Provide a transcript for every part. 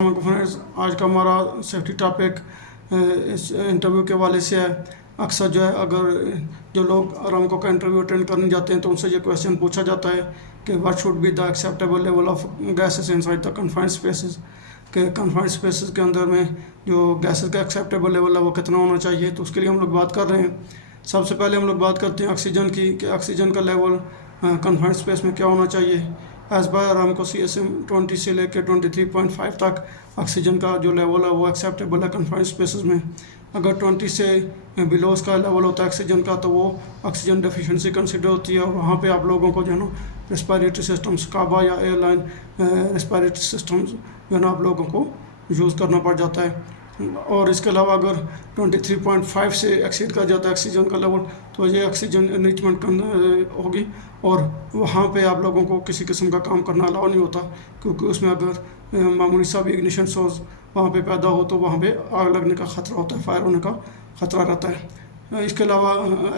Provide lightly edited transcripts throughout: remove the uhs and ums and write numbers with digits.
Friends, आज का हमारा सेफ्टी टॉपिक इस इंटरव्यू के वाले से है। अक्सर जो है, अगर जो लोग आरामको का इंटरव्यू अटेंड करने जाते हैं तो उनसे ये क्वेश्चन पूछा जाता है कि what should be the acceptable level of gases inside the confined spaces, के कन्फाइंड स्पेसेस के अंदर में जो गैसेस का एक्सेप्टेबल लेवल है वो कितना होना चाहिए। तो उसके लिए हम लोग बात कर रहे हैं। सबसे पहले हम लोग बात करते हैं ऑक्सीजन की, कि ऑक्सीजन का लेवल कन्फाइंड स्पेस में क्या होना चाहिए। एज बाय आरामको CSM 20 से लेकर 23.5 तक ऑक्सीजन का जो लेवल है वो एक्सेप्टेबल है कन्फाइंड स्पेसेस में। अगर 20 से बिलो उसका लेवल होता है ऑक्सीजन का तो वो ऑक्सीजन डेफिशिएंसी कंसिडर होती है, और वहाँ पे आप लोगों को जो है ना रेस्पिरेटरी सिस्टम्स, काबा या एयरलाइन रेस्पिरेटरी सिस्टम्स जो है ना आप लोगों को यूज़ करना पड़ जाता है। और इसके अलावा अगर 23.5 से एक्सीड कर जाता है ऑक्सीजन का लेवल तो ये ऑक्सीजन एनरिचमेंट होगी, और वहाँ पे आप लोगों को किसी किस्म का काम करना अलाउ नहीं होता, क्योंकि उसमें अगर मामूली सा भी इग्निशन सोर्स वहाँ पे पैदा हो तो वहाँ पे आग लगने का ख़तरा होता है, फायर होने का ख़तरा रहता है। इसके अलावा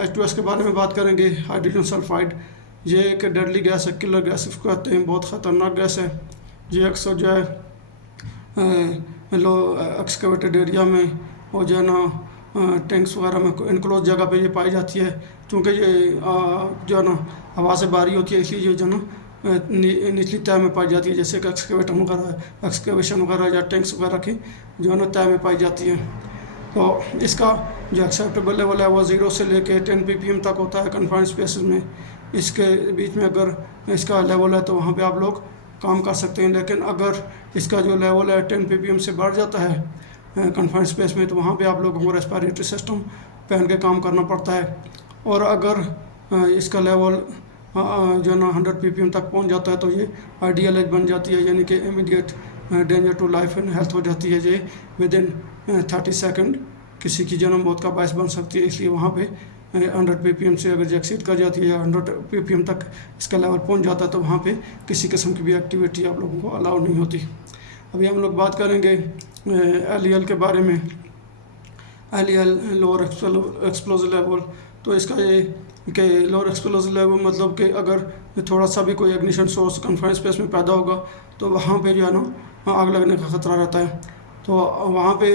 H2S के बारे में बात करेंगे। हाइड्रोजन सल्फाइड ये एक डेडली गैस है, किलर गैस इसको कहते हैं, बहुत ख़तरनाक गैस है। ये अक्सर जो है लो एक्सकेवेटेड एरिया में और जो है ना टैंक्स वगैरह में इनक्लोज जगह पे ये पाई जाती है। क्योंकि ये जो है ना हवा से बारी होती है, इसलिए ये जो है ना निचली तह में पाई जाती है, जैसे कि एक्सकेवेशन वगैरह या टैंक्स वगैरह की जो है ना तह में पाई जाती है। तो इसका जो एक्सेप्टेबल लेवल है वो 0 से लेके 10 ppm तक होता है कन्फाइंड स्पेसेस में। इसके बीच में अगर इसका लेवल है तो वहाँ पे आप लोग काम कर सकते हैं, लेकिन अगर इसका जो लेवल है 10 ppm से बढ़ जाता है कन्फाइंड स्पेस में तो वहाँ पे आप लोगों को रेस्पिरेटरी सिस्टम पहन के काम करना पड़ता है। और अगर इसका लेवल जो ना 100 ppm तक पहुँच जाता है तो ये IDLH बन जाती है, यानी कि immediate danger to life and health हो जाती है। ये विद इन 30 सेकेंड किसी की जन्म मौत का बायस बन सकती है। इसलिए वहाँ पे 100 ppm से अगर एक्सीड कर जाती है या 100 ppm तक इसका लेवल पहुंच जाता है तो वहाँ पे किसी किस्म की भी एक्टिविटी आप लोगों को अलाउ नहीं होती। अभी हम लोग बात करेंगे LEL के बारे में। LEL lower explosive level. तो इसका ये कि लोअर एक्सप्लोजिव लेवल मतलब कि अगर थोड़ा सा भी कोई इग्निशन सोर्स कन्फाइंड स्पेस में पैदा होगा तो वहाँ पे जो है ना आग लगने का ख़तरा रहता है। तो वहाँ पे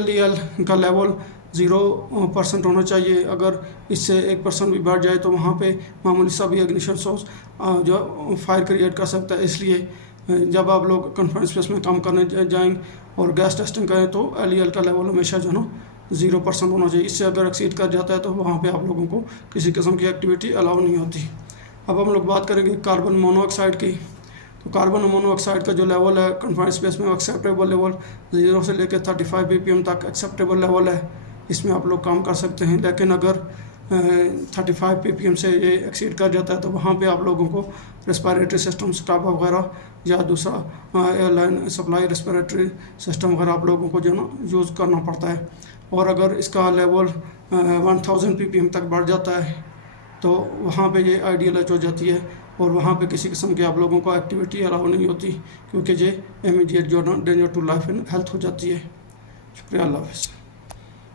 LEL का लेवल 0% होना चाहिए। अगर इससे 1% भी बढ़ जाए तो वहाँ पे मामूली सा भी इग्निशन सोर्स जो फायर क्रिएट कर सकता है। इसलिए जब आप लोग कन्फाइंड स्पेस में काम करने जाएंगे और गैस टेस्टिंग करें तो LEL का लेवल हमेशा जो है ना 0% होना चाहिए। इससे अगर एक्सीड कर जाता है तो वहाँ पे आप लोगों को किसी किस्म की एक्टिविटी अलाउ नहीं होती। अब हम लोग बात करेंगे कार्बन मोनोऑक्साइड की। तो कार्बन मोनोऑक्साइड का जो लेवल है कन्फाइंड स्पेस में एक्सेप्टेबल लेवल 0 से लेकर 35 ppm तक एक्सेप्टेबल लेवल है, इसमें आप लोग काम कर सकते हैं। लेकिन अगर 35 ppm से ये एक्सीड कर जाता है तो वहाँ पे आप लोगों को रेस्पिरेटरी सिस्टम स्टाफ वगैरह या दूसरा एयरलाइन सप्लाई रेस्पिरेटरी सिस्टम वगैरह आप लोगों को जो ना यूज़ करना पड़ता है। और अगर इसका लेवल 1000 ppm तक बढ़ जाता है तो वहाँ पे ये IDLH हो जाती है, और वहाँ पे किसी किस्म की आप लोगों को एक्टिविटी अलाउ नहीं होती, क्योंकि ये इमीडिएट जो ना danger to life and health हो जाती है। शुक्रिया, अल्लाह हाफ़िज़।